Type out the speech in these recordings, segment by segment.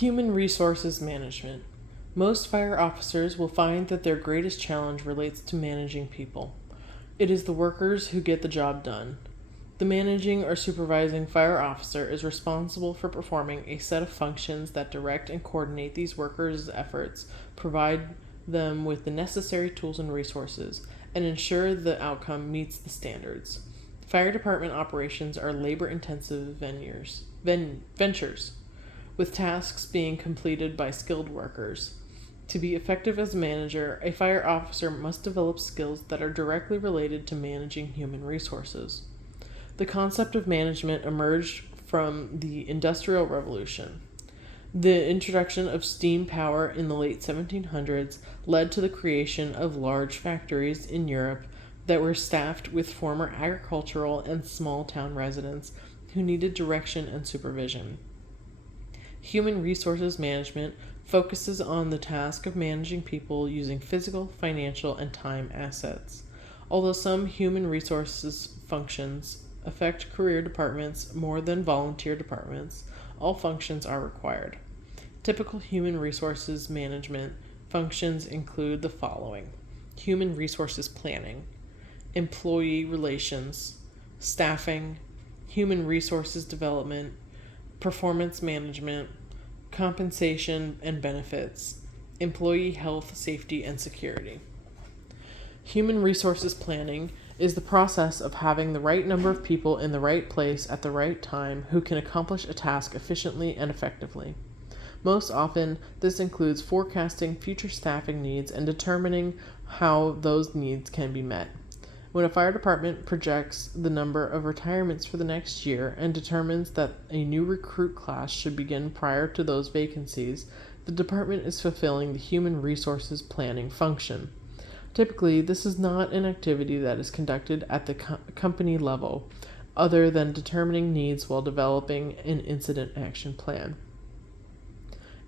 Human resources management. Most fire officers will find that their greatest challenge relates to managing people. It is the workers who get the job done. The managing or supervising fire officer is responsible for performing a set of functions that direct and coordinate these workers' efforts, provide them with the necessary tools and resources, and ensure the outcome meets the standards. Fire department operations are labor-intensive ventures, with tasks being completed by skilled workers. To be effective as a manager, a fire officer must develop skills that are directly related to managing human resources. The concept of management emerged from the Industrial Revolution. The introduction of steam power in the late 1700s led to the creation of large factories in Europe that were staffed with former agricultural and small town residents who needed direction and supervision. Human resources management focuses on the task of managing people using physical, financial, and time assets. Although some human resources functions affect career departments more than volunteer departments, all functions are required. Typical human resources management functions include the following: human resources planning, employee relations, staffing, human resources development, performance management, compensation and benefits, employee health, safety, and security. Human resources planning is the process of having the right number of people in the right place at the right time who can accomplish a task efficiently and effectively. Most often, this includes forecasting future staffing needs and determining how those needs can be met. When a fire department projects the number of retirements for the next year and determines that a new recruit class should begin prior to those vacancies, the department is fulfilling the human resources planning function. Typically, this is not an activity that is conducted at the company level, other than determining needs while developing an incident action plan.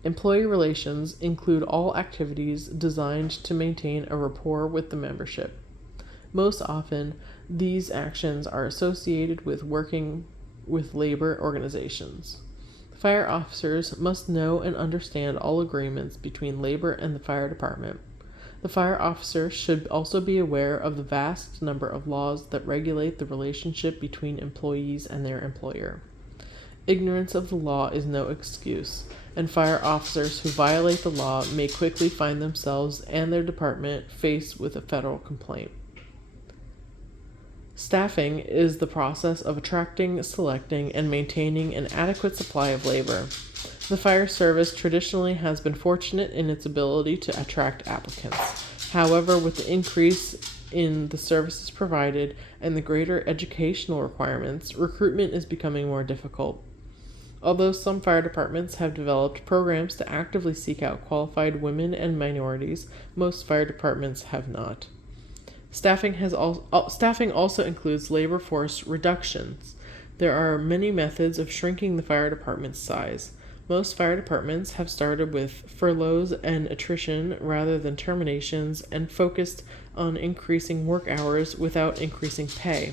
Employee relations include all activities designed to maintain a rapport with the membership. Most often, these actions are associated with working with labor organizations. Fire officers must know and understand all agreements between labor and the fire department. The fire officer should also be aware of the vast number of laws that regulate the relationship between employees and their employer. Ignorance of the law is no excuse, and fire officers who violate the law may quickly find themselves and their department faced with a federal complaint. Staffing is the process of attracting, selecting, and maintaining an adequate supply of labor. The fire service traditionally has been fortunate in its ability to attract applicants. However, with the increase in the services provided and the greater educational requirements, recruitment is becoming more difficult. Although some fire departments have developed programs to actively seek out qualified women and minorities, most fire departments have not. Staffing also includes labor force reductions. There are many methods of shrinking the fire department's size. Most fire departments have started with furloughs and attrition rather than terminations and focused on increasing work hours without increasing pay.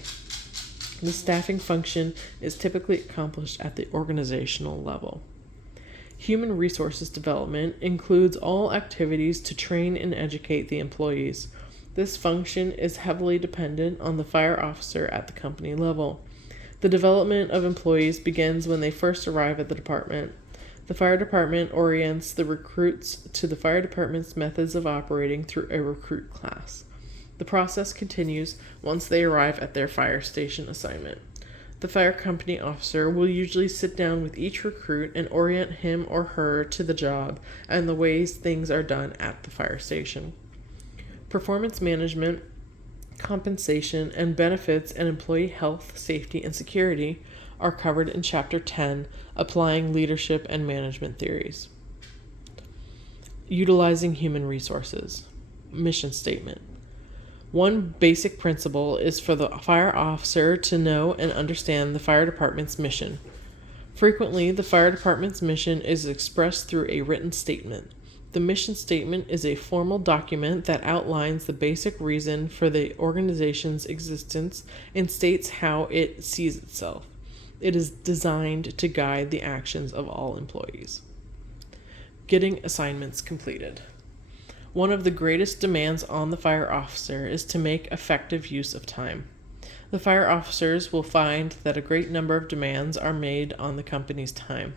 The staffing function is typically accomplished at the organizational level. Human resources development includes all activities to train and educate the employees. This function is heavily dependent on the fire officer at the company level. The development of employees begins when they first arrive at the department. The fire department orients the recruits to the fire department's methods of operating through a recruit class. The process continues once they arrive at their fire station assignment. The fire company officer will usually sit down with each recruit and orient him or her to the job and the ways things are done at the fire station. Performance management, compensation, and benefits, and employee health, safety, and security are covered in Chapter 10, Applying Leadership and Management Theories. Utilizing human resources. Mission statement. One basic principle is for the fire officer to know and understand the fire department's mission. Frequently, the fire department's mission is expressed through a written statement. The mission statement is a formal document that outlines the basic reason for the organization's existence and states how it sees itself. It is designed to guide the actions of all employees. getting assignments completed. One of the greatest demands on the fire officer is to make effective use of time. The fire officers will find that a great number of demands are made on the company's time.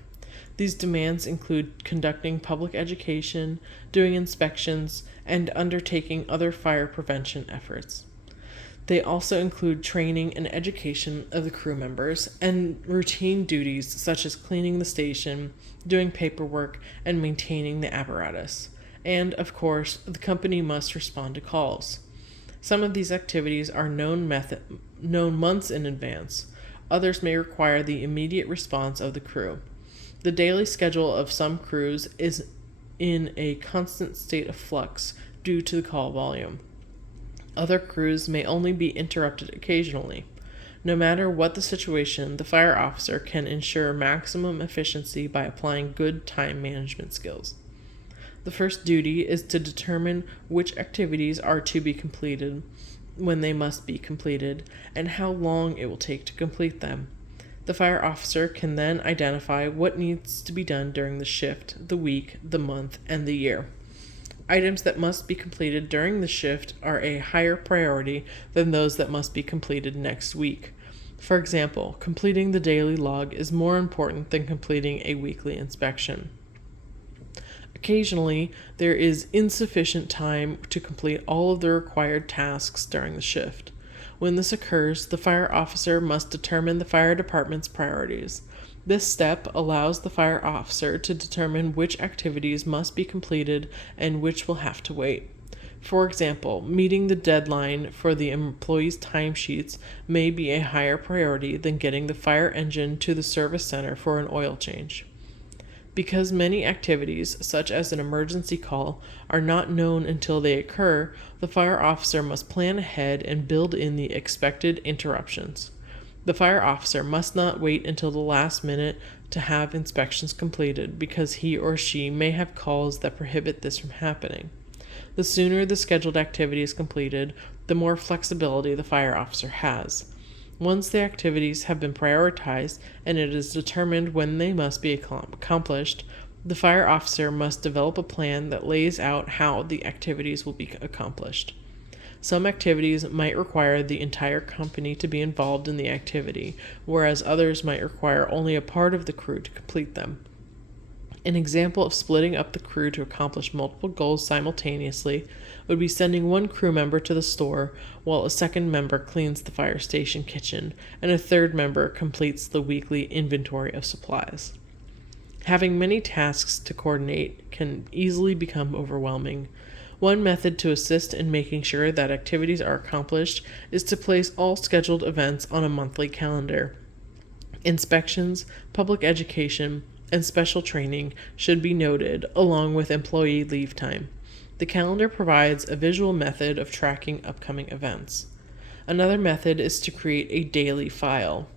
These demands include conducting public education, doing inspections, and undertaking other fire prevention efforts. They also include training and education of the crew members and routine duties such as cleaning the station, doing paperwork, and maintaining the apparatus. And, of course, the company must respond to calls. Some of these activities are known months in advance. Others may require the immediate response of the crew. The daily schedule of some crews is in a constant state of flux due to the call volume. Other crews may only be interrupted occasionally. No matter what the situation, the fire officer can ensure maximum efficiency by applying good time management skills. The first duty is to determine which activities are to be completed, when they must be completed, and how long it will take to complete them. The fire officer can then identify what needs to be done during the shift, the week, the month, and the year. Items that must be completed during the shift are a higher priority than those that must be completed next week. For example, completing the daily log is more important than completing a weekly inspection. Occasionally, there is insufficient time to complete all of the required tasks during the shift. When this occurs, the fire officer must determine the fire department's priorities. This step allows the fire officer to determine which activities must be completed and which will have to wait. For example, meeting the deadline for the employees' timesheets may be a higher priority than getting the fire engine to the service center for an oil change. Because many activities, such as an emergency call, are not known until they occur, the fire officer must plan ahead and build in the expected interruptions. The fire officer must not wait until the last minute to have inspections completed because he or she may have calls that prohibit this from happening. The sooner the scheduled activity is completed, the more flexibility the fire officer has. Once the activities have been prioritized and it is determined when they must be accomplished, the fire officer must develop a plan that lays out how the activities will be accomplished. Some activities might require the entire company to be involved in the activity, whereas others might require only a part of the crew to complete them. An example of splitting up the crew to accomplish multiple goals simultaneously would be sending one crew member to the store while a second member cleans the fire station kitchen and a third member completes the weekly inventory of supplies. Having many tasks to coordinate can easily become overwhelming. One method to assist in making sure that activities are accomplished is to place all scheduled events on a monthly calendar. Inspections, public education, and special training should be noted, along with employee leave time. The calendar provides a visual method of tracking upcoming events. Another method is to create a daily file.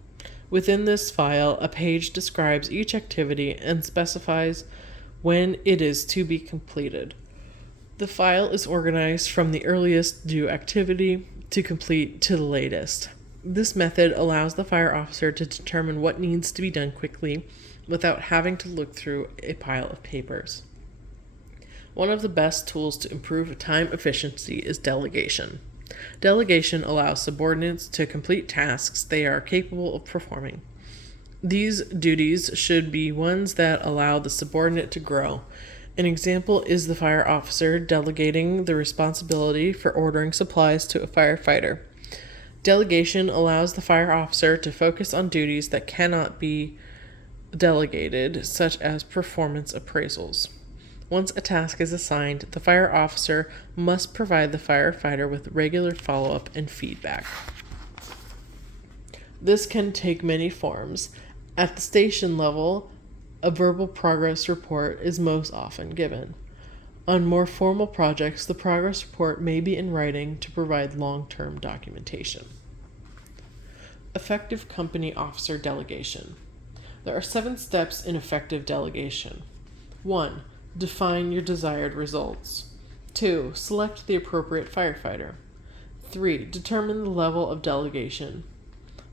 Within this file, a page describes each activity and specifies when it is to be completed. The file is organized from the earliest due activity to complete to the latest. This method allows the fire officer to determine what needs to be done quickly without having to look through a pile of papers. One of the best tools to improve time efficiency is delegation. Delegation allows subordinates to complete tasks they are capable of performing. These duties should be ones that allow the subordinate to grow. An example is the fire officer delegating the responsibility for ordering supplies to a firefighter. Delegation allows the fire officer to focus on duties that cannot be delegated, such as performance appraisals. Once a task is assigned, the fire officer must provide the firefighter with regular follow-up and feedback. This can take many forms. At the station level, a verbal progress report is most often given. On more formal projects, the progress report may be in writing to provide long-term documentation. Effective company officer delegation. There are 7 steps in effective delegation. 1. Define your desired results. 2. Select the appropriate firefighter. 3. Determine the level of delegation.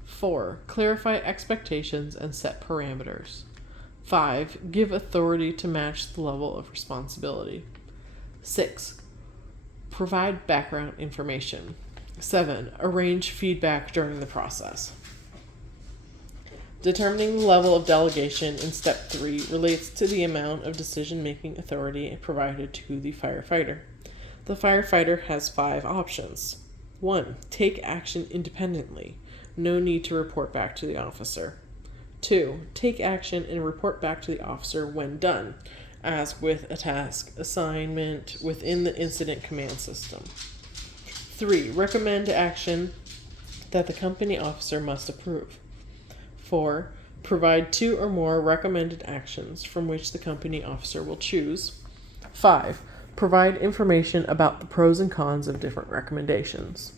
4. Clarify expectations and set parameters. 5. Give authority to match the level of responsibility. 6. Provide background information. 7. Arrange feedback during the process. Determining the level of delegation in Step 3 relates to the amount of decision-making authority provided to the firefighter. The firefighter has 5 options. 1. Take action independently. No need to report back to the officer. 2. Take action and report back to the officer when done, as with a task assignment within the incident command system. 3. Recommend action that the company officer must approve. 4. Provide 2 or more recommended actions from which the company officer will choose. 5. Provide information about the pros and cons of different recommendations.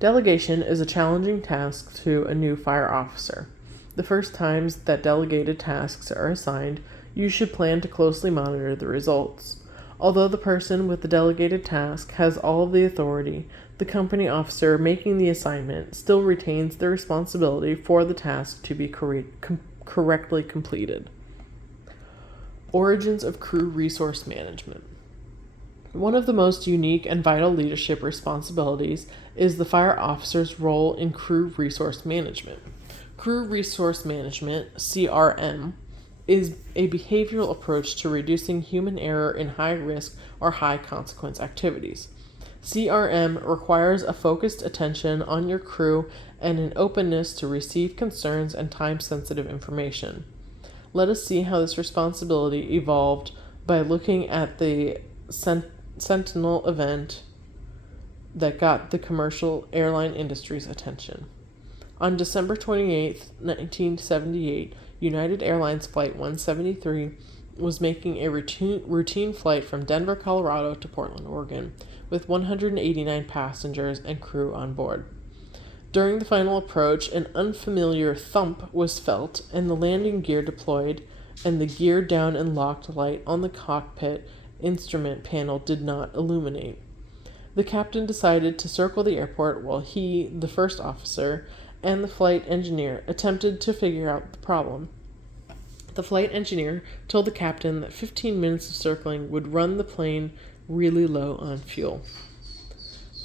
Delegation is a challenging task to a new fire officer. The first times that delegated tasks are assigned, you should plan to closely monitor the results. Although the person with the delegated task has all of the authority, the company officer making the assignment still retains the responsibility for the task to be correctly completed. Origins of crew resource management. One of the most unique and vital leadership responsibilities is the fire officer's role in crew resource management. Crew resource management, CRM, is a behavioral approach to reducing human error in high-risk or high-consequence activities. CRM requires a focused attention on your crew and an openness to receive concerns and time-sensitive information. Let us see how this responsibility evolved by looking at the Sentinel event that got the commercial airline industry's attention. On December 28, 1978, United Airlines Flight 173 was making a routine flight from Denver, Colorado to Portland, Oregon, with 189 passengers and crew on board. During the final approach, an unfamiliar thump was felt, and the landing gear deployed, and the gear down and locked light on the cockpit instrument panel did not illuminate. The captain decided to circle the airport while he, the first officer, and the flight engineer attempted to figure out the problem. The flight engineer told the captain that 15 minutes of circling would run the plane really low on fuel.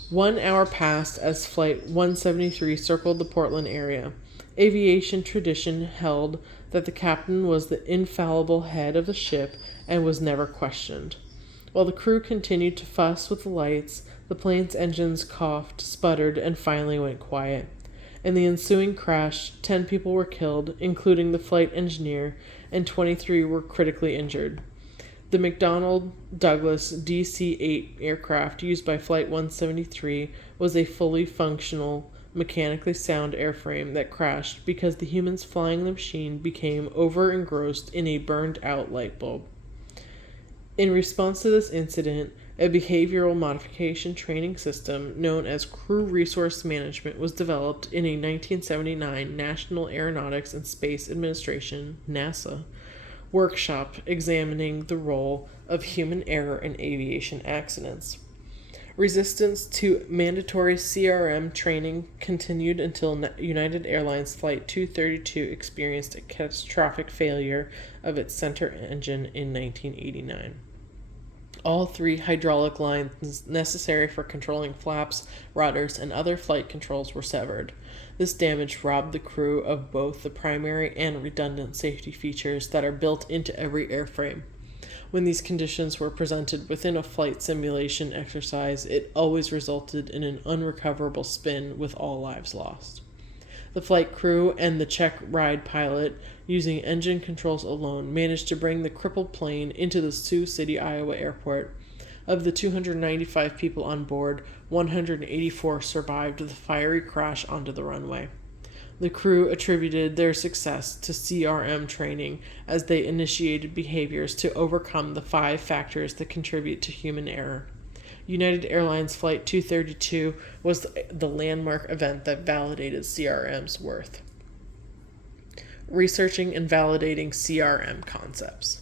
1 hour passed as Flight 173 circled the Portland area. Aviation tradition held that the captain was the infallible head of the ship and was never questioned. While the crew continued to fuss with the lights, the plane's engines coughed, sputtered, and finally went quiet. In the ensuing crash, 10 people were killed, including the flight engineer, and 23 were critically injured. The McDonnell Douglas DC-8 aircraft used by Flight 173 was a fully functional, mechanically sound airframe that crashed because the humans flying the machine became over-engrossed in a burned-out light bulb. In response to this incident, a behavioral modification training system known as Crew Resource Management was developed in a 1979 National Aeronautics and Space Administration (NASA) workshop examining the role of human error in aviation accidents. Resistance to mandatory CRM training continued until United Airlines Flight 232 experienced a catastrophic failure of its center engine in 1989. All 3 hydraulic lines necessary for controlling flaps, rudders, and other flight controls were severed. This damage robbed the crew of both the primary and redundant safety features that are built into every airframe. When these conditions were presented within a flight simulation exercise, it always resulted in an unrecoverable spin with all lives lost. The flight crew and the check ride pilot, using engine controls alone, managed to bring the crippled plane into the Sioux City, Iowa airport. Of the 295 people on board, 184 survived the fiery crash onto the runway. The crew attributed their success to CRM training as they initiated behaviors to overcome the 5 factors that contribute to human error. United Airlines Flight 232 was the landmark event that validated CRM's worth. Researching and validating CRM concepts.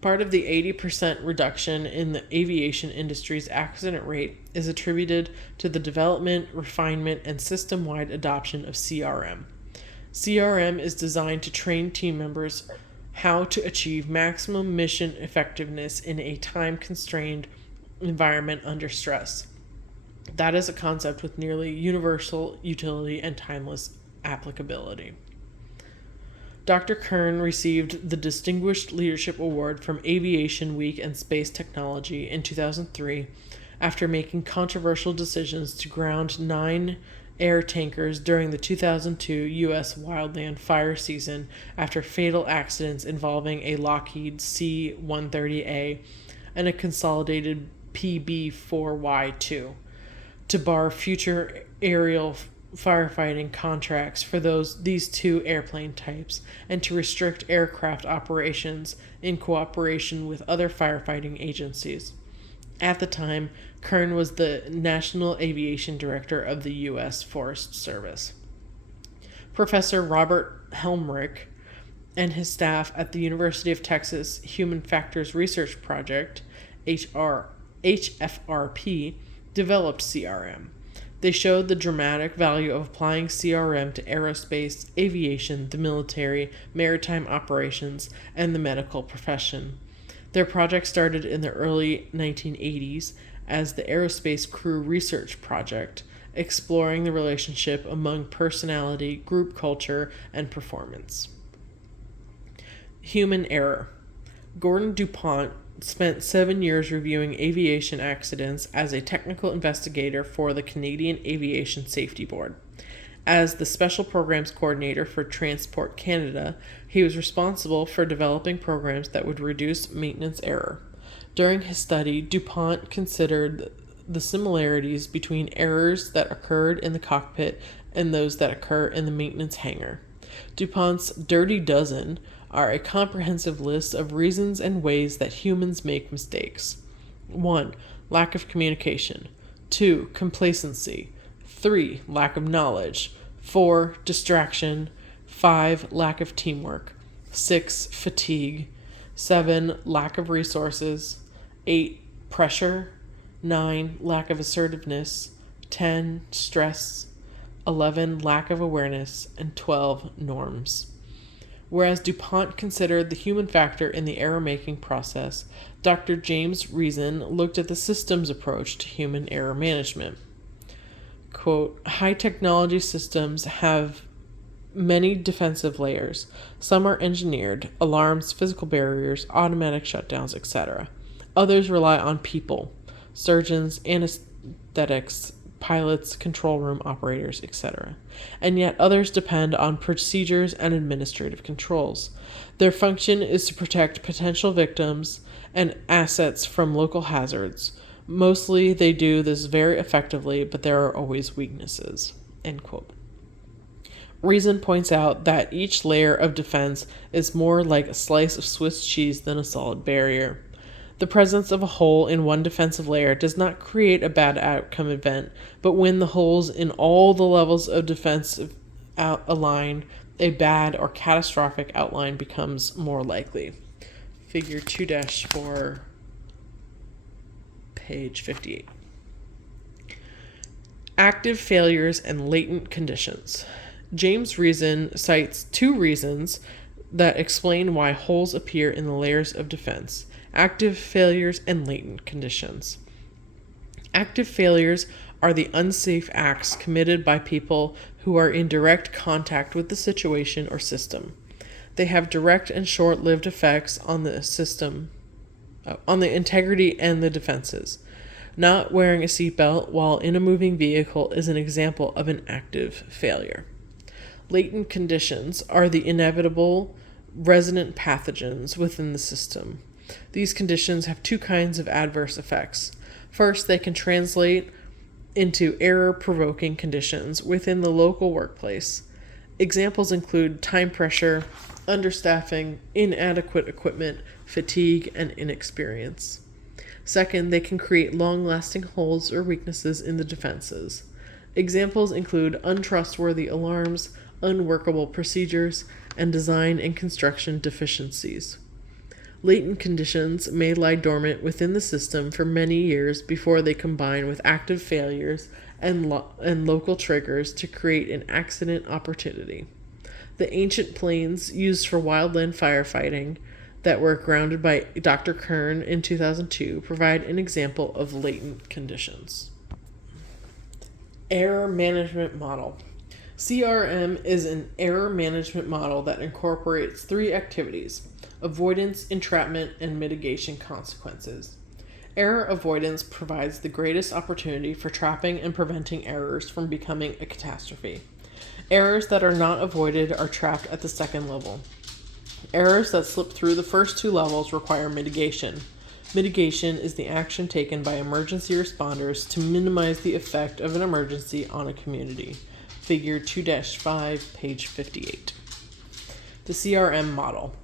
Part of the 80% reduction in the aviation industry's accident rate is attributed to the development, refinement, and system-wide adoption of CRM. CRM is designed to train team members how to achieve maximum mission effectiveness in a time-constrained environment under stress. That is a concept with nearly universal utility and timeless applicability. Dr. Kern received the Distinguished Leadership Award from Aviation Week and Space Technology in 2003 after making controversial decisions to ground 9 air tankers during the 2002 U.S. wildland fire season after fatal accidents involving a Lockheed C-130A and a consolidated PB-4Y2, to bar future aerial firefighting contracts for these two airplane types, and to restrict aircraft operations in cooperation with other firefighting agencies. At the time, Kern was the National Aviation Director of the U.S. Forest Service. Professor Robert Helmrich and his staff at the University of Texas Human Factors Research Project, HFRP, developed CRM. They showed the dramatic value of applying CRM to aerospace, aviation, the military, maritime operations, and the medical profession. Their project started in the early 1980s as the Aerospace Crew Research Project, exploring the relationship among personality, group culture, and performance. Human error. Gordon DuPont spent 7 years reviewing aviation accidents as a technical investigator for the Canadian Aviation Safety Board. As the Special Programs Coordinator for Transport Canada, he was responsible for developing programs that would reduce maintenance error. During his study, DuPont considered the similarities between errors that occurred in the cockpit and those that occur in the maintenance hangar. DuPont's Dirty Dozen are a comprehensive list of reasons and ways that humans make mistakes. 1. Lack of communication. 2. Complacency. 3. Lack of knowledge. 4. Distraction. 5. Lack of teamwork. 6. Fatigue. 7. Lack of resources. 8. Pressure. 9. Lack of assertiveness. 10. Stress. 11. Lack of awareness. And 12. Norms. Whereas DuPont considered the human factor in the error-making process, Dr. James Reason looked at the systems approach to human error management. Quote, high-technology systems have many defensive layers. Some are engineered, alarms, physical barriers, automatic shutdowns, etc. Others rely on people, surgeons, anesthetics, pilots, control room operators, etc. And yet others depend on procedures and administrative controls. Their function is to protect potential victims and assets from local hazards. Mostly they do this very effectively, but there are always weaknesses. End quote. Reason points out that each layer of defense is more like a slice of Swiss cheese than a solid barrier. The presence of a hole in one defensive layer does not create a bad outcome event, but when the holes in all the levels of defense align, a bad or catastrophic outline becomes more likely. Figure 2-4, page 58. Active failures and latent conditions. James Reason cites 2 reasons that explain why holes appear in the layers of defense: active failures and latent conditions. Active failures are the unsafe acts committed by people who are in direct contact with the situation or system. They have direct and short-lived effects on the system, on the integrity and the defenses. Not wearing a seatbelt while in a moving vehicle is an example of an active failure. Latent conditions are the inevitable resident pathogens within the system. These conditions have 2 kinds of adverse effects. First, they can translate into error-provoking conditions within the local workplace. Examples include time pressure, understaffing, inadequate equipment, fatigue, and inexperience. Second, they can create long-lasting holes or weaknesses in the defenses. Examples include untrustworthy alarms, unworkable procedures, and design and construction deficiencies. Latent conditions may lie dormant within the system for many years before they combine with active failures and local triggers to create an accident opportunity. The ancient planes used for wildland firefighting that were grounded by Dr. Kern in 2002 provide an example of latent conditions. Error Management Model. CRM is an error management model that incorporates 3 activities: avoidance, entrapment, and mitigation consequences. Error avoidance provides the greatest opportunity for trapping and preventing errors from becoming a catastrophe. Errors that are not avoided are trapped at the second level. Errors that slip through the first 2 levels require mitigation. Mitigation is the action taken by emergency responders to minimize the effect of an emergency on a community. Figure 2-5, page 58. The CRM model.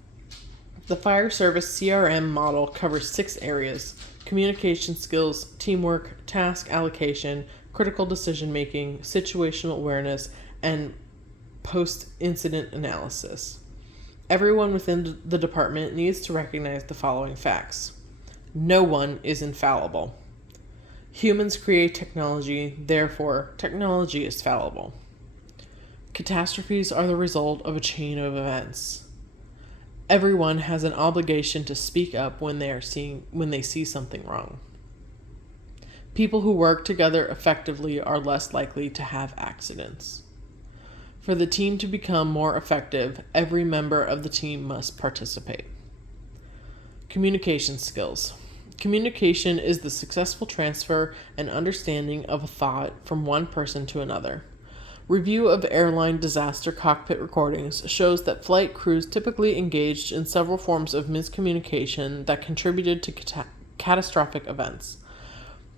The fire service CRM model covers 6 areas: communication skills, teamwork, task allocation, critical decision making, situational awareness, and post-incident analysis. Everyone within the department needs to recognize the following facts. No one is infallible. Humans create technology, therefore, technology is fallible. Catastrophes are the result of a chain of events. Everyone has an obligation to speak up when they see something wrong. People who work together effectively are less likely to have accidents. For the team to become more effective, every member of the team must participate. Communication skills. Communication is the successful transfer and understanding of a thought from one person to another. Review of airline disaster cockpit recordings shows that flight crews typically engaged in several forms of miscommunication that contributed to catastrophic events.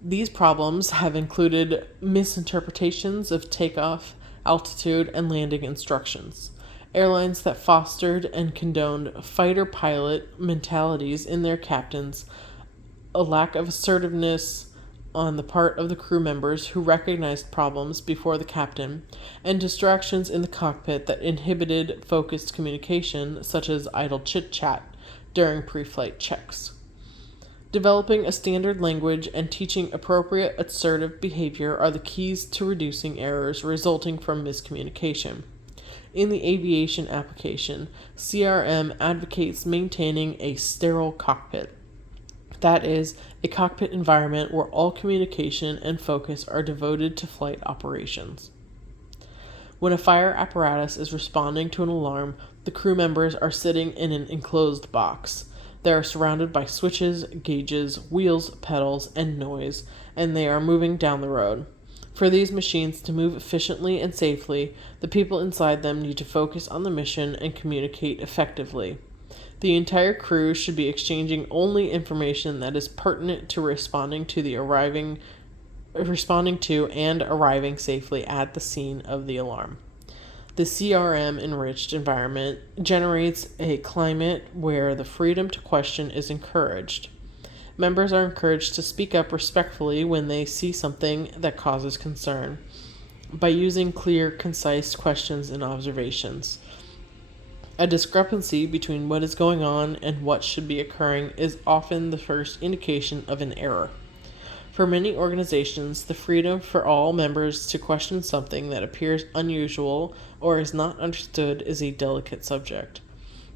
These problems have included misinterpretations of takeoff, altitude, and landing instructions, airlines that fostered and condoned fighter pilot mentalities in their captains, a lack of assertiveness on the part of the crew members who recognized problems before the captain, and distractions in the cockpit that inhibited focused communication, such as idle chit-chat during pre-flight checks. Developing a standard language and teaching appropriate assertive behavior are the keys to reducing errors resulting from miscommunication. In the aviation application, CRM advocates maintaining a sterile cockpit. That is, a cockpit environment where all communication and focus are devoted to flight operations. When a fire apparatus is responding to an alarm, the crew members are sitting in an enclosed box. They are surrounded by switches, gauges, wheels, pedals, and noise, and they are moving down the road. For these machines to move efficiently and safely, the people inside them need to focus on the mission and communicate effectively. The entire crew should be exchanging only information that is pertinent to responding to and arriving safely at the scene of the alarm. The CRM-enriched environment generates a climate where the freedom to question is encouraged. Members are encouraged to speak up respectfully when they see something that causes concern, by using clear, concise questions and observations. A discrepancy between what is going on and what should be occurring is often the first indication of an error. For many organizations, the freedom for all members to question something that appears unusual or is not understood is a delicate subject.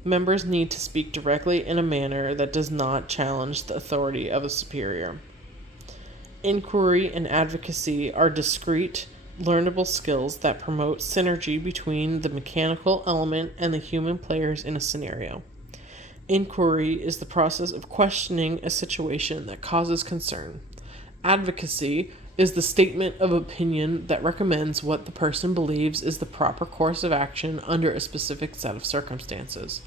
Members need to speak directly in a manner that does not challenge the authority of a superior. Inquiry and advocacy are discrete, learnable skills that promote synergy between the mechanical element and the human players in a scenario. Inquiry is the process of questioning a situation that causes concern. Advocacy is the statement of opinion that recommends what the person believes is the proper course of action under a specific set of circumstances.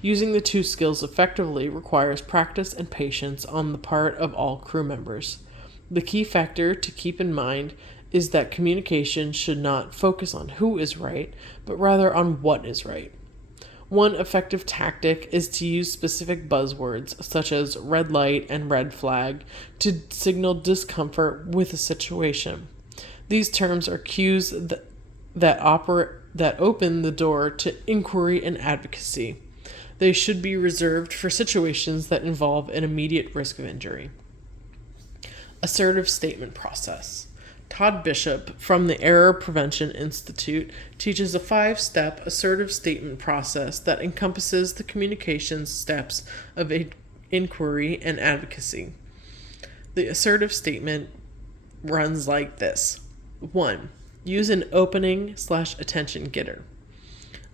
Using the 2 skills effectively requires practice and patience on the part of all crew members. The key factor to keep in mind is that communication should not focus on who is right, but rather on what is right. One effective tactic is to use specific buzzwords, such as red light and red flag, to signal discomfort with a situation. These terms are cues that open the door to inquiry and advocacy. They should be reserved for situations that involve an immediate risk of injury. Assertive statement process. Todd Bishop from the Error Prevention Institute teaches a 5-step assertive statement process that encompasses the communication steps of inquiry and advocacy. The assertive statement runs like this. 1. Use an opening/attention getter.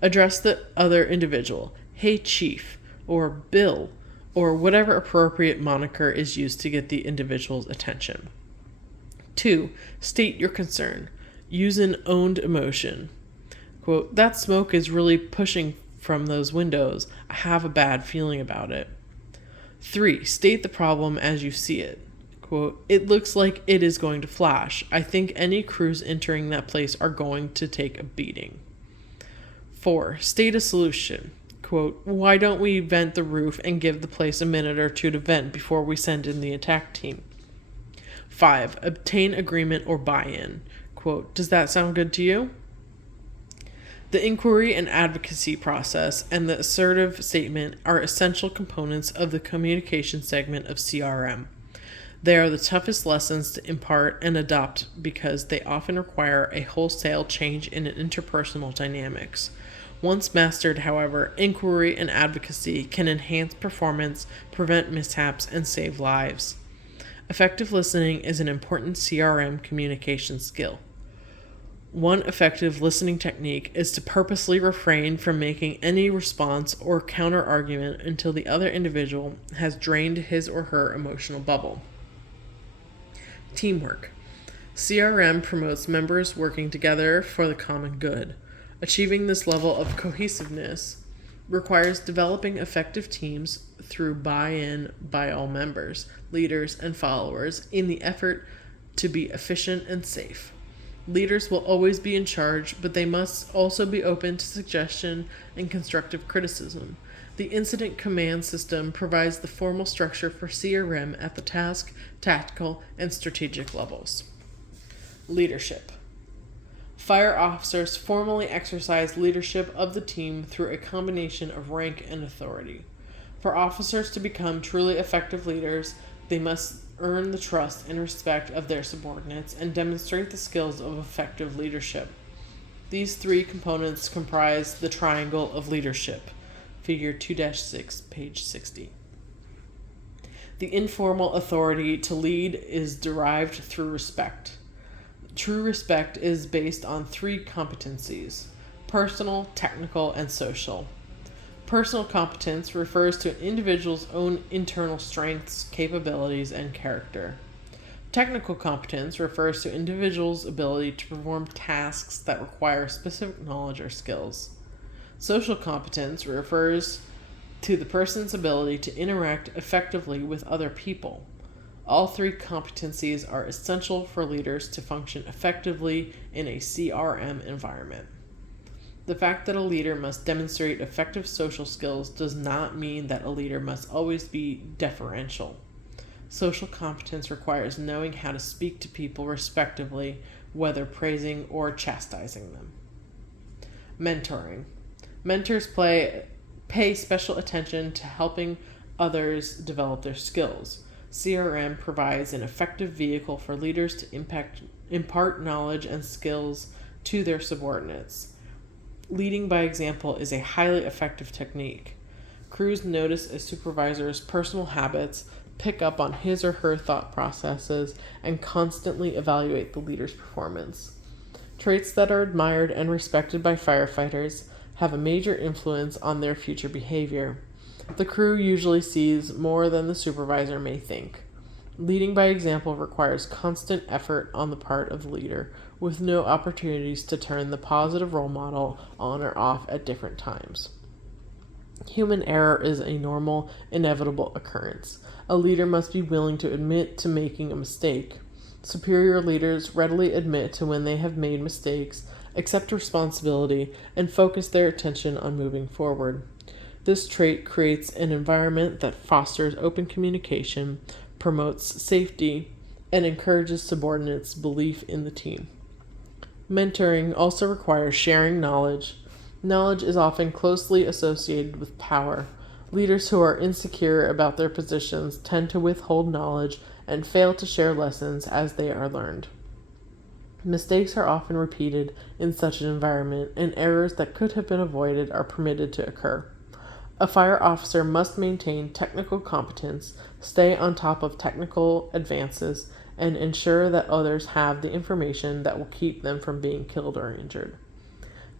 Address the other individual, "Hey Chief," or "Bill," or whatever appropriate moniker is used to get the individual's attention. 2. State your concern. Use an owned emotion. Quote, "That smoke is really pushing from those windows. I have a bad feeling about it." 3. State the problem as you see it. Quote, "It looks like it is going to flash. I think any crews entering that place are going to take a beating." 4. State a solution. Quote, "Why don't we vent the roof and give the place a minute or two to vent before we send in the attack team?" 5. Obtain agreement or buy-in. Quote, "Does that sound good to you?" The inquiry and advocacy process and the assertive statement are essential components of the communication segment of CRM. They are the toughest lessons to impart and adopt because they often require a wholesale change in interpersonal dynamics. Once mastered, however, inquiry and advocacy can enhance performance, prevent mishaps, and save lives. Effective listening is an important CRM communication skill. One effective listening technique is to purposely refrain from making any response or counter-argument until the other individual has drained his or her emotional bubble. Teamwork. CRM promotes members working together for the common good. Achieving this level of cohesiveness requires developing effective teams through buy-in by all members, leaders, and followers in the effort to be efficient and safe. Leaders will always be in charge, but they must also be open to suggestion and constructive criticism. The incident command system provides the formal structure for CRM at the task, tactical, and strategic levels. Leadership. Fire officers formally exercise leadership of the team through a combination of rank and authority. For officers to become truly effective leaders, they must earn the trust and respect of their subordinates and demonstrate the skills of effective leadership. These 3 components comprise the triangle of leadership. Figure 2-6, page 60. The informal authority to lead is derived through respect. True respect is based on 3 competencies: personal, technical, and social. Personal competence refers to an individual's own internal strengths, capabilities, and character. Technical competence refers to an individual's ability to perform tasks that require specific knowledge or skills. Social competence refers to the person's ability to interact effectively with other people. All 3 competencies are essential for leaders to function effectively in a CRM environment. The fact that a leader must demonstrate effective social skills does not mean that a leader must always be deferential. Social competence requires knowing how to speak to people respectively, whether praising or chastising them. Mentoring. Mentors pay special attention to helping others develop their skills. CRM provides an effective vehicle for leaders to impart knowledge and skills to their subordinates. Leading by example is a highly effective technique. Crews notice a supervisor's personal habits, pick up on his or her thought processes, and constantly evaluate the leader's performance. Traits that are admired and respected by firefighters have a major influence on their future behavior. The crew usually sees more than the supervisor may think. Leading by example requires constant effort on the part of the leader, with no opportunities to turn the positive role model on or off at different times. Human error is a normal, inevitable occurrence. A leader must be willing to admit to making a mistake. Superior leaders readily admit to when they have made mistakes, accept responsibility, and focus their attention on moving forward. This trait creates an environment that fosters open communication, promotes safety, and encourages subordinates' belief in the team. Mentoring also requires sharing knowledge. Knowledge is often closely associated with power. Leaders who are insecure about their positions tend to withhold knowledge and fail to share lessons as they are learned. Mistakes are often repeated in such an environment, and errors that could have been avoided are permitted to occur. A fire officer must maintain technical competence, stay on top of technical advances, and ensure that others have the information that will keep them from being killed or injured.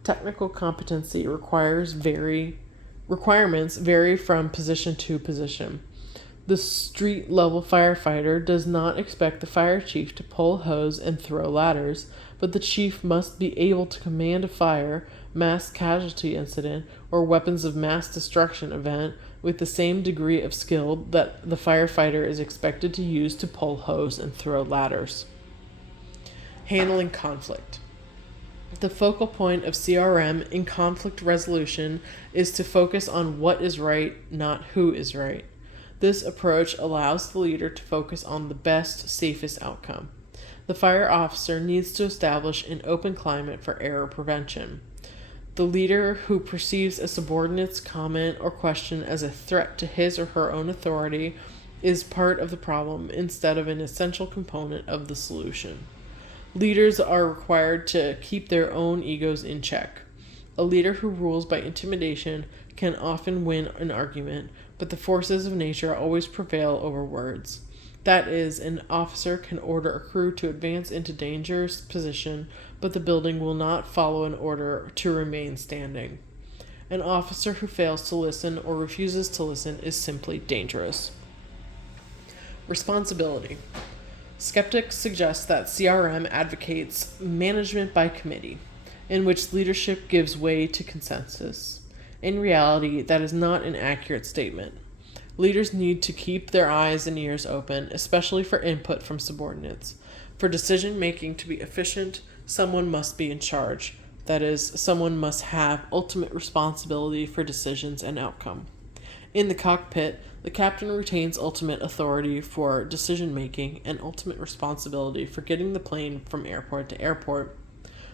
Technical competency requirements vary from position to position. The street level firefighter does not expect the fire chief to pull a hose and throw ladders, but the chief must be able to command a fire, mass casualty incident, or weapons of mass destruction event with the same degree of skill that the firefighter is expected to use to pull hose and throw ladders. Handling conflict. The focal point of CRM in conflict resolution is to focus on what is right, not who is right. This approach allows the leader to focus on the best, safest outcome. The fire officer needs to establish an open climate for error prevention. The leader who perceives a subordinate's comment or question as a threat to his or her own authority is part of the problem instead of an essential component of the solution. Leaders are required to keep their own egos in check. A leader who rules by intimidation can often win an argument, but the forces of nature always prevail over words. That is, an officer can order a crew to advance into dangerous position, but the building will not follow an order to remain standing. An officer who fails to listen or refuses to listen is simply dangerous. Responsibility. Skeptics suggest that CRM advocates management by committee, in which leadership gives way to consensus. In reality, that is not an accurate statement. Leaders need to keep their eyes and ears open, especially for input from subordinates. For decision making to be efficient, someone must be in charge. That is, someone must have ultimate responsibility for decisions and outcome. In the cockpit, the captain retains ultimate authority for decision making and ultimate responsibility for getting the plane from airport to airport.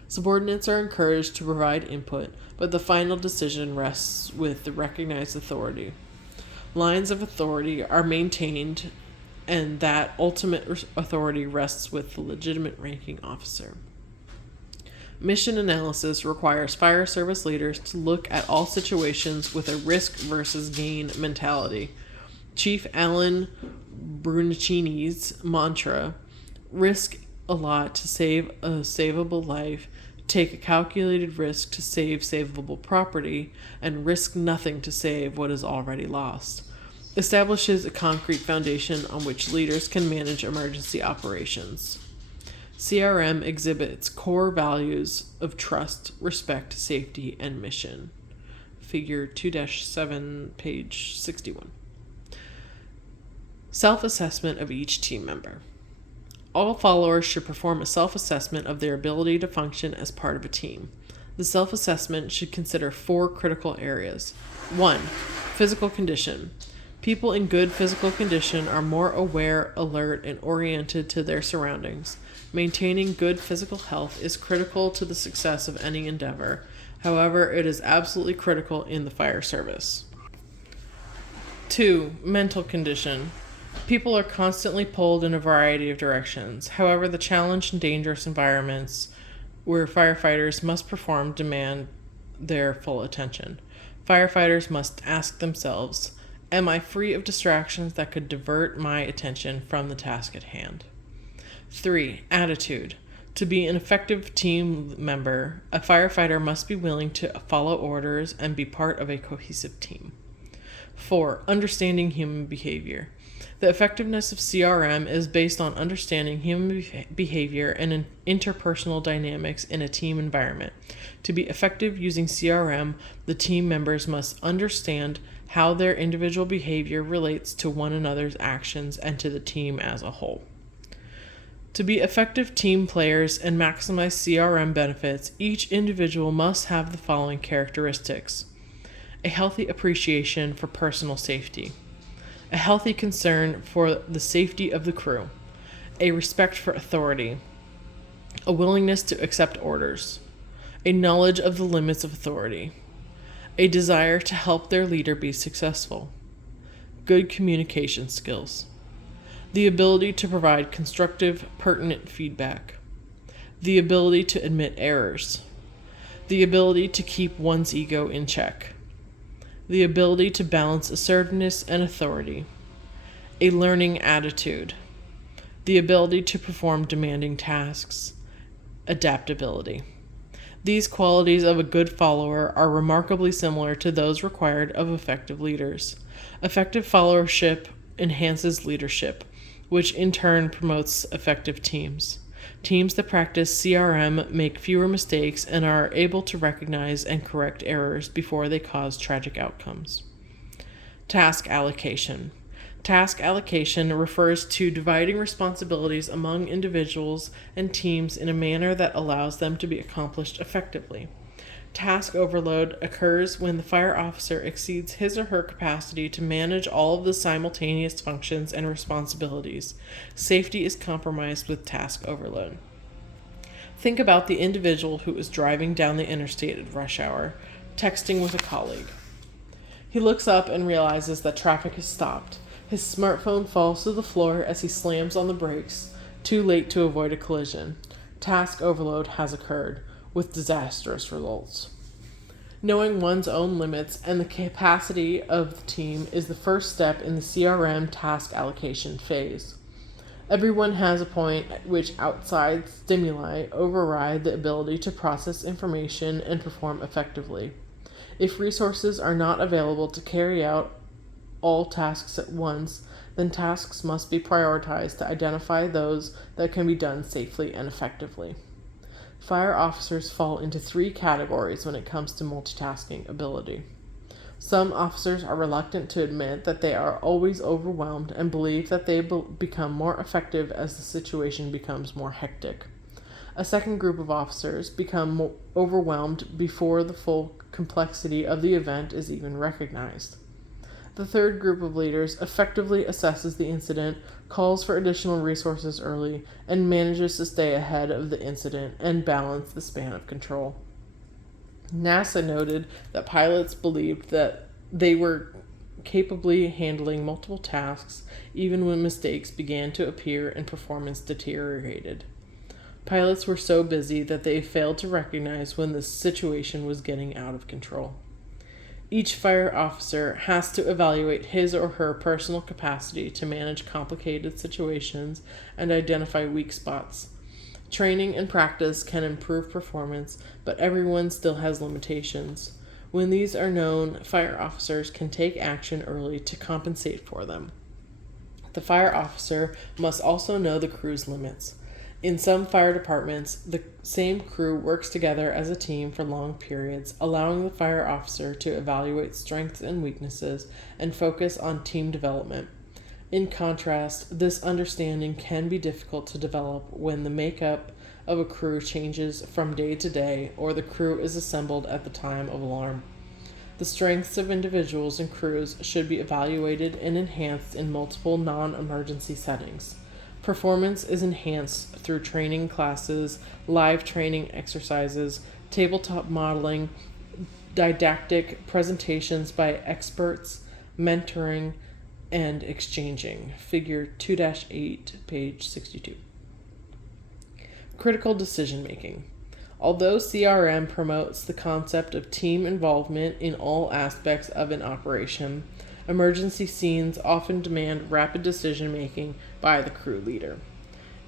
Subordinates are encouraged to provide input, but the final decision rests with the recognized authority. Lines of authority are maintained, and that ultimate authority rests with the legitimate ranking officer. Mission analysis requires fire service leaders to look at all situations with a risk versus gain mentality. Chief Alan Brunicini's mantra, risk a lot to save a savable life, take a calculated risk to save savable property, and risk nothing to save what is already lost, establishes a concrete foundation on which leaders can manage emergency operations. CRM exhibits core values of trust, respect, safety, and mission. Figure 2-7, page 61. Self-assessment of each team member. All followers should perform a self-assessment of their ability to function as part of a team. The self-assessment should consider 4 critical areas. 1. Physical condition. People in good physical condition are more aware, alert, and oriented to their surroundings. Maintaining good physical health is critical to the success of any endeavor. However, it is absolutely critical in the fire service. 2. Mental condition. People are constantly pulled in a variety of directions. However, the challenge and dangerous environments where firefighters must perform demand their full attention. Firefighters must ask themselves, am I free of distractions that could divert my attention from the task at hand? 3. Attitude. To be an effective team member, a firefighter must be willing to follow orders and be part of a cohesive team. 4. Understanding human behavior. The effectiveness of CRM is based on understanding human behavior and interpersonal dynamics in a team environment. To be effective using CRM, the team members must understand how their individual behavior relates to one another's actions and to the team as a whole. To be effective team players and maximize CRM benefits, each individual must have the following characteristics: a healthy appreciation for personal safety, a healthy concern for the safety of the crew, a respect for authority, a willingness to accept orders, a knowledge of the limits of authority, a desire to help their leader be successful, good communication skills, the ability to provide constructive, pertinent feedback, the ability to admit errors, the ability to keep one's ego in check, the ability to balance assertiveness and authority, a learning attitude, the ability to perform demanding tasks, adaptability. These qualities of a good follower are remarkably similar to those required of effective leaders. Effective followership enhances leadership, which in turn promotes effective teams. Teams that practice CRM make fewer mistakes and are able to recognize and correct errors before they cause tragic outcomes. Task allocation. Task allocation refers to dividing responsibilities among individuals and teams in a manner that allows them to be accomplished effectively. Task overload occurs when the fire officer exceeds his or her capacity to manage all of the simultaneous functions and responsibilities. Safety is compromised with task overload. Think about the individual who is driving down the interstate at rush hour, texting with a colleague. He looks up and realizes that traffic has stopped. His smartphone falls to the floor as he slams on the brakes, too late to avoid a collision. Task overload has occurred, with disastrous results. Knowing one's own limits and the capacity of the team is the first step in the CRM task allocation phase. Everyone has a point at which outside stimuli override the ability to process information and perform effectively. If resources are not available to carry out all tasks at once, then tasks must be prioritized to identify those that can be done safely and effectively. Fire officers fall into 3 categories when it comes to multitasking ability. Some officers are reluctant to admit that they are always overwhelmed and believe that they become more effective as the situation becomes more hectic. A second group of officers become overwhelmed before the full complexity of the event is even recognized. The third group of leaders effectively assesses the incident, calls for additional resources early, and manages to stay ahead of the incident and balance the span of control. NASA noted that pilots believed that they were capably handling multiple tasks even when mistakes began to appear and performance deteriorated. Pilots were so busy that they failed to recognize when the situation was getting out of control. Each fire officer has to evaluate his or her personal capacity to manage complicated situations and identify weak spots. Training and practice can improve performance, but everyone still has limitations. When these are known, fire officers can take action early to compensate for them. The fire officer must also know the crew's limits. In some fire departments, the same crew works together as a team for long periods, allowing the fire officer to evaluate strengths and weaknesses and focus on team development. In contrast, this understanding can be difficult to develop when the makeup of a crew changes from day to day or the crew is assembled at the time of alarm. The strengths of individuals and crews should be evaluated and enhanced in multiple non-emergency settings. Performance is enhanced through training classes, live training exercises, tabletop modeling, didactic presentations by experts, mentoring, and exchanging. Figure 2-8, page 62. Critical decision making. Although CRM promotes the concept of team involvement in all aspects of an operation, emergency scenes often demand rapid decision making by the crew leader.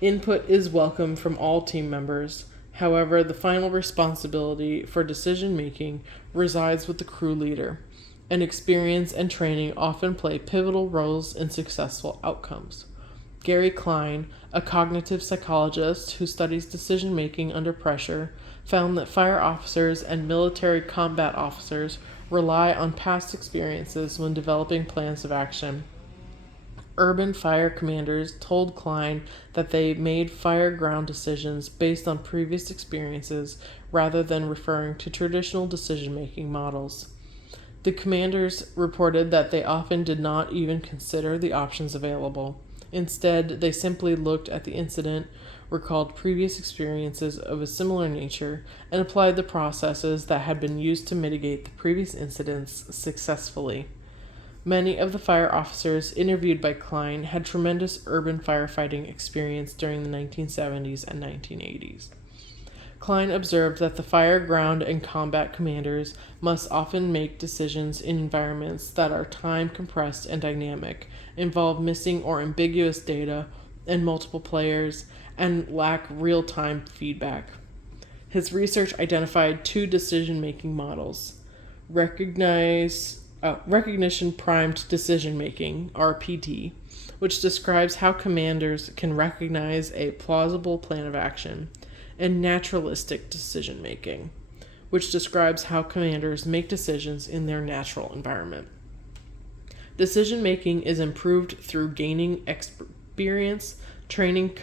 Input is welcome from all team members. However, the final responsibility for decision making resides with the crew leader, and experience and training often play pivotal roles in successful outcomes. Gary Klein, a cognitive psychologist who studies decision making under pressure, found that fire officers and military combat officers rely on past experiences when developing plans of action. Urban fire commanders told Klein that they made fire ground decisions based on previous experiences rather than referring to traditional decision-making models. The commanders reported that they often did not even consider the options available. Instead, they simply looked at the incident, recalled previous experiences of a similar nature, and applied the processes that had been used to mitigate the previous incidents successfully. Many of the fire officers interviewed by Klein had tremendous urban firefighting experience during the 1970s and 1980s. Klein observed that the fire, ground, and combat commanders must often make decisions in environments that are time compressed and dynamic, involve missing or ambiguous data, and multiple players, and lack real time feedback. His research identified two decision making models: recognition primed decision making, RPD, which describes how commanders can recognize a plausible plan of action, and naturalistic decision making, which describes how commanders make decisions in their natural environment. Decision making is improved through gaining experience, training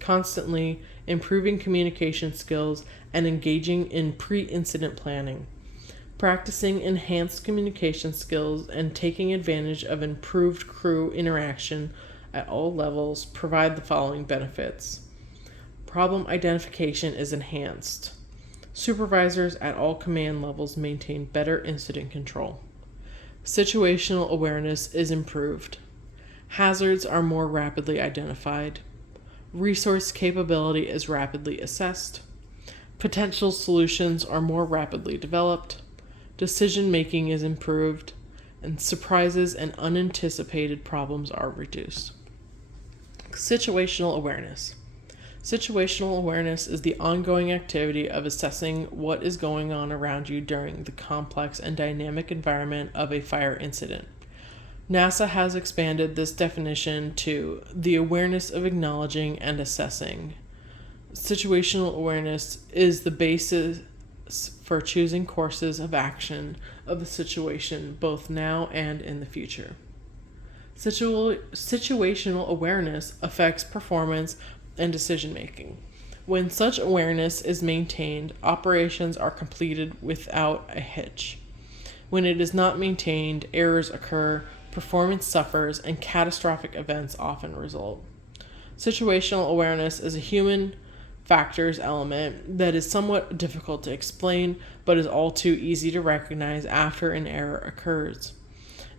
constantly, improving communication skills, and engaging in pre-incident planning. Practicing enhanced communication skills and taking advantage of improved crew interaction at all levels provide the following benefits. Problem identification is enhanced. Supervisors at all command levels maintain better incident control. Situational awareness is improved. Hazards are more rapidly identified. Resource capability is rapidly assessed. Potential solutions are more rapidly developed. Decision making is improved. And surprises and unanticipated problems are reduced. Situational awareness. Situational awareness is the ongoing activity of assessing what is going on around you during the complex and dynamic environment of a fire incident. NASA has expanded this definition to the awareness of acknowledging and assessing. Situational awareness is the basis for choosing courses of action of the situation both now and in the future. Situational awareness affects performance and decision making. When such awareness is maintained, operations are completed without a hitch. When it is not maintained, errors occur, performance suffers, and catastrophic events often result. Situational awareness is a human factors element that is somewhat difficult to explain, but is all too easy to recognize after an error occurs.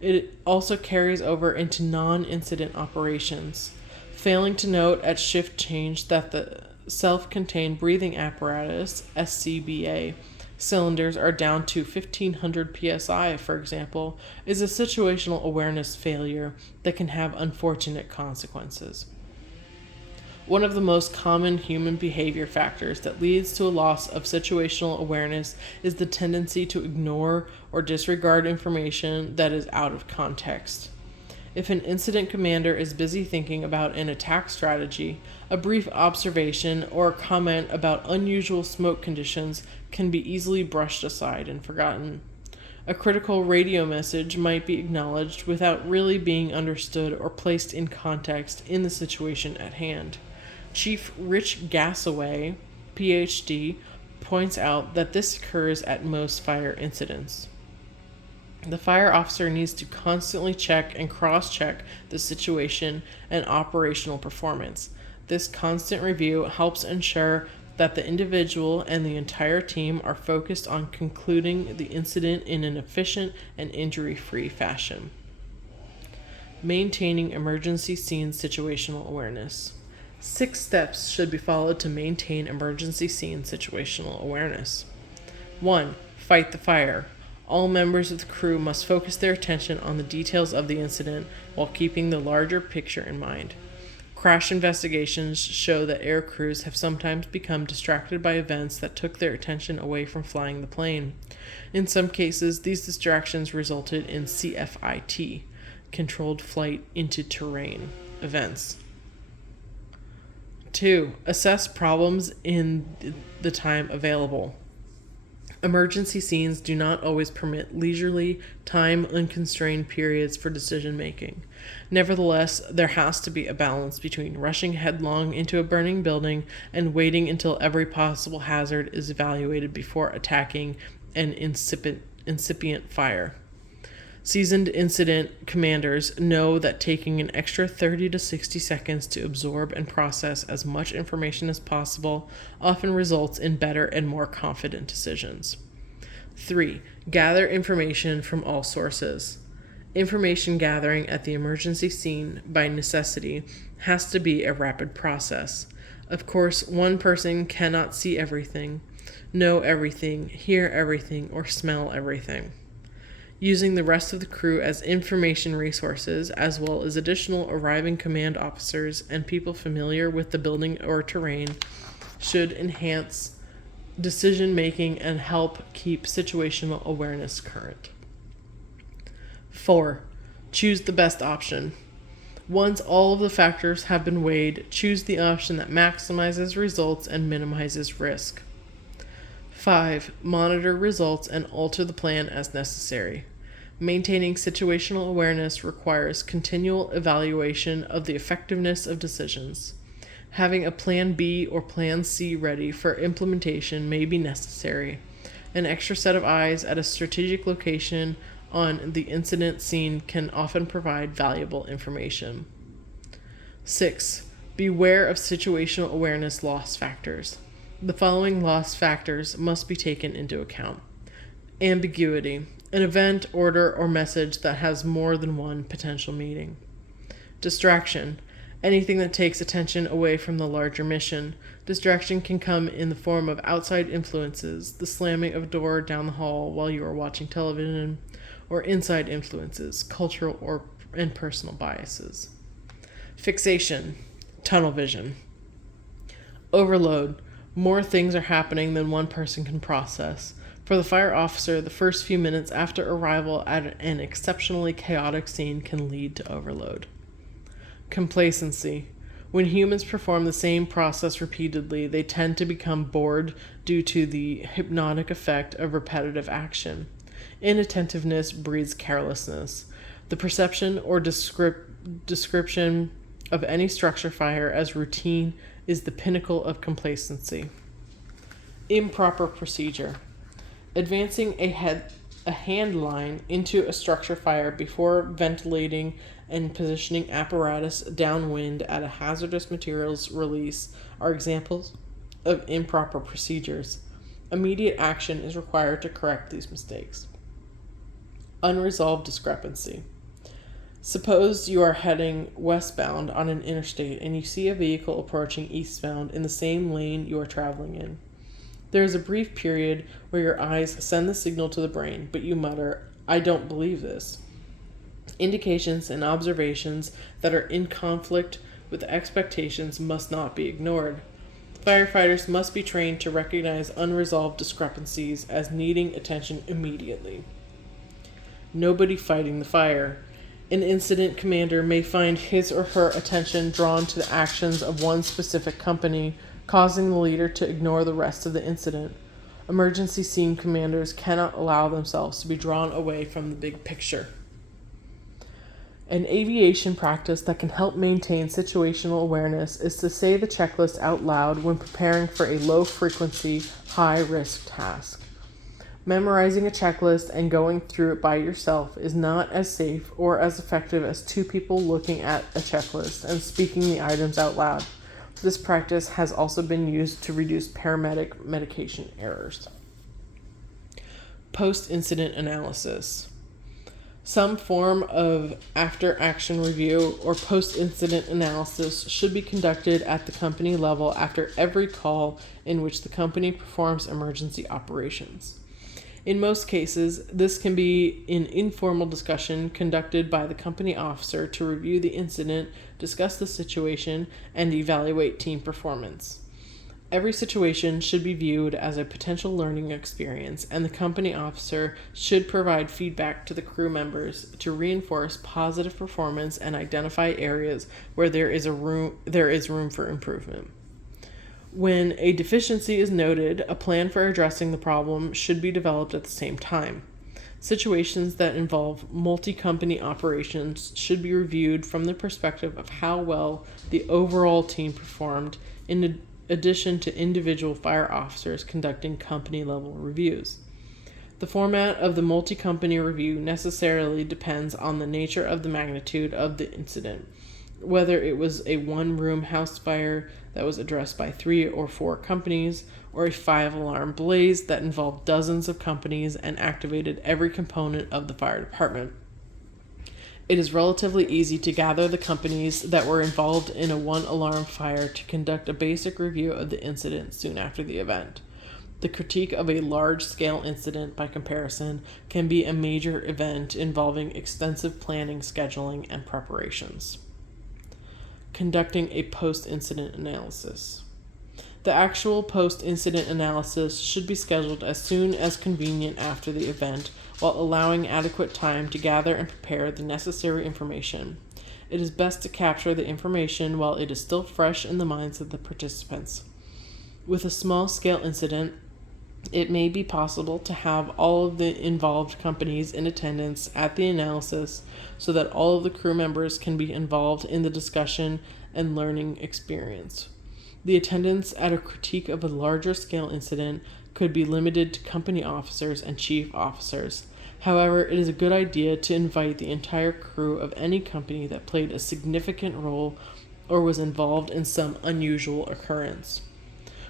It also carries over into non-incident operations. Failing to note at shift change that the self-contained breathing apparatus, SCBA, cylinders are down to 1500 psi, for example, is a situational awareness failure that can have unfortunate consequences. One of the most common human behavior factors that leads to a loss of situational awareness is the tendency to ignore or disregard information that is out of context. If an incident commander is busy thinking about an attack strategy, a brief observation or a comment about unusual smoke conditions can be easily brushed aside and forgotten. A critical radio message might be acknowledged without really being understood or placed in context in the situation at hand. Chief Rich Gassaway, PhD, points out that this occurs at most fire incidents. The fire officer needs to constantly check and cross-check the situation and operational performance. This constant review helps ensure that the individual and the entire team are focused on concluding the incident in an efficient and injury-free fashion. Maintaining emergency scene situational awareness. 6 steps should be followed to maintain emergency scene situational awareness. 1. Fight the fire. All members of the crew must focus their attention on the details of the incident while keeping the larger picture in mind. Crash investigations show that air crews have sometimes become distracted by events that took their attention away from flying the plane. In some cases, these distractions resulted in CFIT, controlled flight into terrain, events. 2. Assess problems in the time available. Emergency scenes do not always permit leisurely, time-unconstrained periods for decision-making. Nevertheless, there has to be a balance between rushing headlong into a burning building and waiting until every possible hazard is evaluated before attacking an incipient fire. Seasoned incident commanders know that taking an extra 30 to 60 seconds to absorb and process as much information as possible often results in better and more confident decisions. 3. Gather information from all sources. Information gathering at the emergency scene, by necessity, has to be a rapid process. Of course, one person cannot see everything, know everything, hear everything, or smell everything. Using the rest of the crew as information resources, as well as additional arriving command officers and people familiar with the building or terrain, should enhance decision making and help keep situational awareness current. 4. Choose the best option. Once all of the factors have been weighed, choose the option that maximizes results and minimizes risk. 5. Monitor results and alter the plan as necessary. Maintaining situational awareness requires continual evaluation of the effectiveness of decisions. Having a plan B or plan C ready for implementation may be necessary. An extra set of eyes at a strategic location on the incident scene can often provide valuable information. 6. Beware of situational awareness loss factors. The following loss factors must be taken into account. Ambiguity, an event, order, or message that has more than one potential meaning. Distraction, anything that takes attention away from the larger mission. Distraction can come in the form of outside influences, the slamming of a door down the hall while you are watching television, or inside influences, cultural and personal biases. Fixation, tunnel vision. Overload, more things are happening than one person can process. For the fire officer, the first few minutes after arrival at an exceptionally chaotic scene can lead to overload. Complacency. When humans perform the same process repeatedly, they tend to become bored due to the hypnotic effect of repetitive action. Inattentiveness breeds carelessness. The perception or description of any structure fire as routine is the pinnacle of complacency. Improper procedure. Advancing a hand line into a structure fire before ventilating and positioning apparatus downwind at a hazardous materials release are examples of improper procedures. Immediate action is required to correct these mistakes. Unresolved discrepancy. Suppose you are heading westbound on an interstate and you see a vehicle approaching eastbound in the same lane you are traveling in. There is a brief period where your eyes send the signal to the brain, but you mutter, "I don't believe this." Indications and observations that are in conflict with expectations must not be ignored. Firefighters must be trained to recognize unresolved discrepancies as needing attention immediately. Nobody fighting the fire. An incident commander may find his or her attention drawn to the actions of one specific company, causing the leader to ignore the rest of the incident. Emergency scene commanders cannot allow themselves to be drawn away from the big picture. An aviation practice that can help maintain situational awareness is to say the checklist out loud when preparing for a low-frequency, high-risk task. Memorizing a checklist and going through it by yourself is not as safe or as effective as two people looking at a checklist and speaking the items out loud. This practice has also been used to reduce paramedic medication errors. Post-incident analysis. Some form of after-action review or post-incident analysis should be conducted at the company level after every call in which the company performs emergency operations. In most cases, this can be an informal discussion conducted by the company officer to review the incident, discuss the situation, and evaluate team performance. Every situation should be viewed as a potential learning experience, and the company officer should provide feedback to the crew members to reinforce positive performance and identify areas where there is room for improvement. When a deficiency is noted, a plan for addressing the problem should be developed at the same time. Situations that involve multi-company operations should be reviewed from the perspective of how well the overall team performed, in addition to individual fire officers conducting company-level reviews. The format of the multi-company review necessarily depends on the nature of the magnitude of the incident, whether it was a one-room house fire that was addressed by 3 or 4 companies, or a 5-alarm blaze that involved dozens of companies and activated every component of the fire department. It is relatively easy to gather the companies that were involved in a 1-alarm fire to conduct a basic review of the incident soon after the event. The critique of a large-scale incident, by comparison, can be a major event involving extensive planning, scheduling, and preparations. Conducting a post-incident analysis. The actual post-incident analysis should be scheduled as soon as convenient after the event, while allowing adequate time to gather and prepare the necessary information. It is best to capture the information while it is still fresh in the minds of the participants. With a small-scale incident, it may be possible to have all of the involved companies in attendance at the analysis so that all of the crew members can be involved in the discussion and learning experience. The attendance at a critique of a larger scale incident could be limited to company officers and chief officers. However, it is a good idea to invite the entire crew of any company that played a significant role or was involved in some unusual occurrence.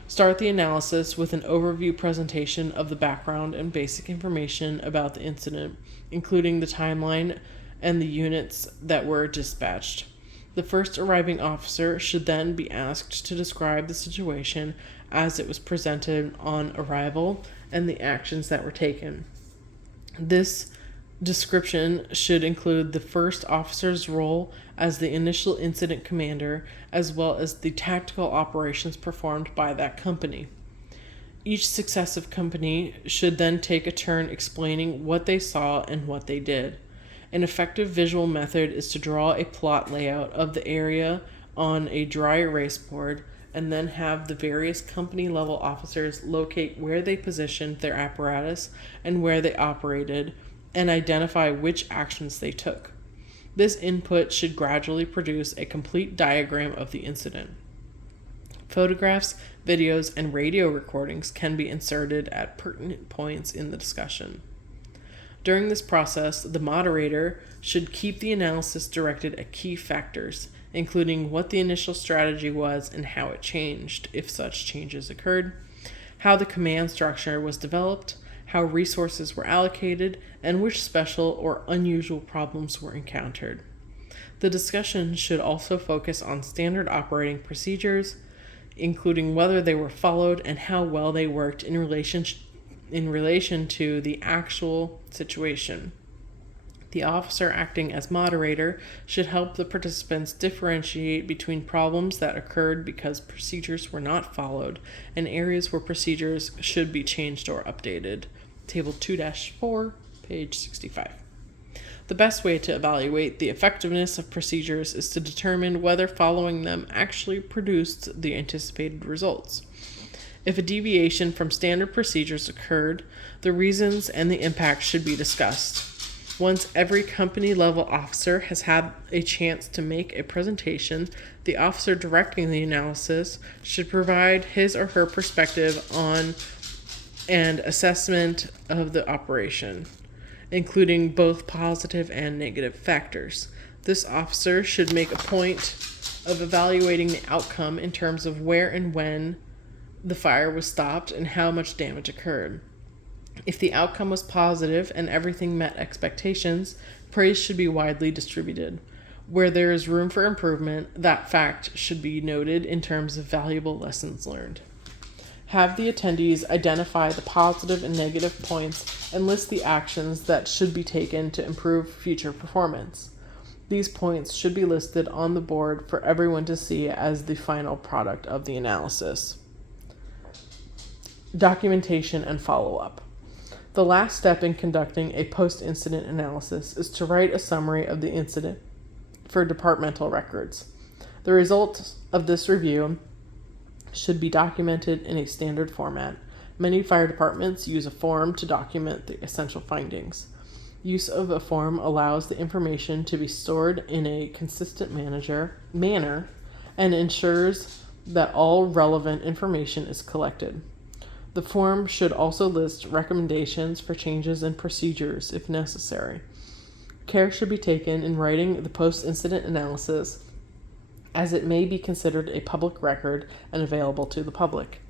Start the analysis with an overview presentation of the background and basic information about the incident, including the timeline and the units that were dispatched. The first arriving officer should then be asked to describe the situation as it was presented on arrival and the actions that were taken. This description should include the first officer's role as the initial incident commander, as well as the tactical operations performed by that company. Each successive company should then take a turn explaining what they saw and what they did. An effective visual method is to draw a plot layout of the area on a dry erase board and then have the various company level officers locate where they positioned their apparatus and where they operated, and identify which actions they took. This input should gradually produce a complete diagram of the incident. Photographs, videos, and radio recordings can be inserted at pertinent points in the discussion. During this process, the moderator should keep the analysis directed at key factors, including what the initial strategy was and how it changed, if such changes occurred, how the command structure was developed, how resources were allocated, and which special or unusual problems were encountered. The discussion should also focus on standard operating procedures, including whether they were followed and how well they worked in relation to the actual situation. The officer acting as moderator should help the participants differentiate between problems that occurred because procedures were not followed and areas where procedures should be changed or updated. Table 2-4, page 65. The best way to evaluate the effectiveness of procedures is to determine whether following them actually produced the anticipated results. If a deviation from standard procedures occurred, the reasons and the impact should be discussed. Once every company level officer has had a chance to make a presentation, the officer directing the analysis should provide his or her perspective on and assessment of the operation, including both positive and negative factors. This officer should make a point of evaluating the outcome in terms of where and when the fire was stopped and how much damage occurred. If the outcome was positive and everything met expectations, praise should be widely distributed. Where there is room for improvement, that fact should be noted in terms of valuable lessons learned. Have the attendees identify the positive and negative points and list the actions that should be taken to improve future performance. These points should be listed on the board for everyone to see as the final product of the analysis. Documentation and follow-up. The last step in conducting a post-incident analysis is to write a summary of the incident for departmental records. The results of this review should be documented in a standard format. Many fire departments use a form to document the essential findings. Use of a form allows the information to be stored in a consistent manner and ensures that all relevant information is collected. The form should also list recommendations for changes in procedures if necessary. Care should be taken in writing the post-incident analysis, as it may be considered a public record and available to the public.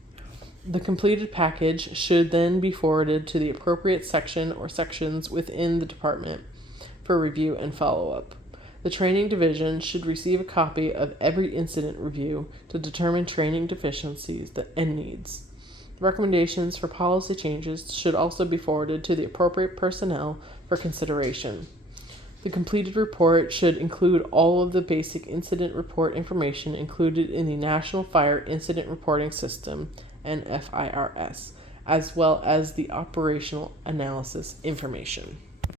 The completed package should then be forwarded to the appropriate section or sections within the department for review and follow-up. The training division should receive a copy of every incident review to determine training deficiencies and needs. Recommendations for policy changes should also be forwarded to the appropriate personnel for consideration. The completed report should include all of the basic incident report information included in the National Fire Incident Reporting System, NFIRS, as well as the operational analysis information.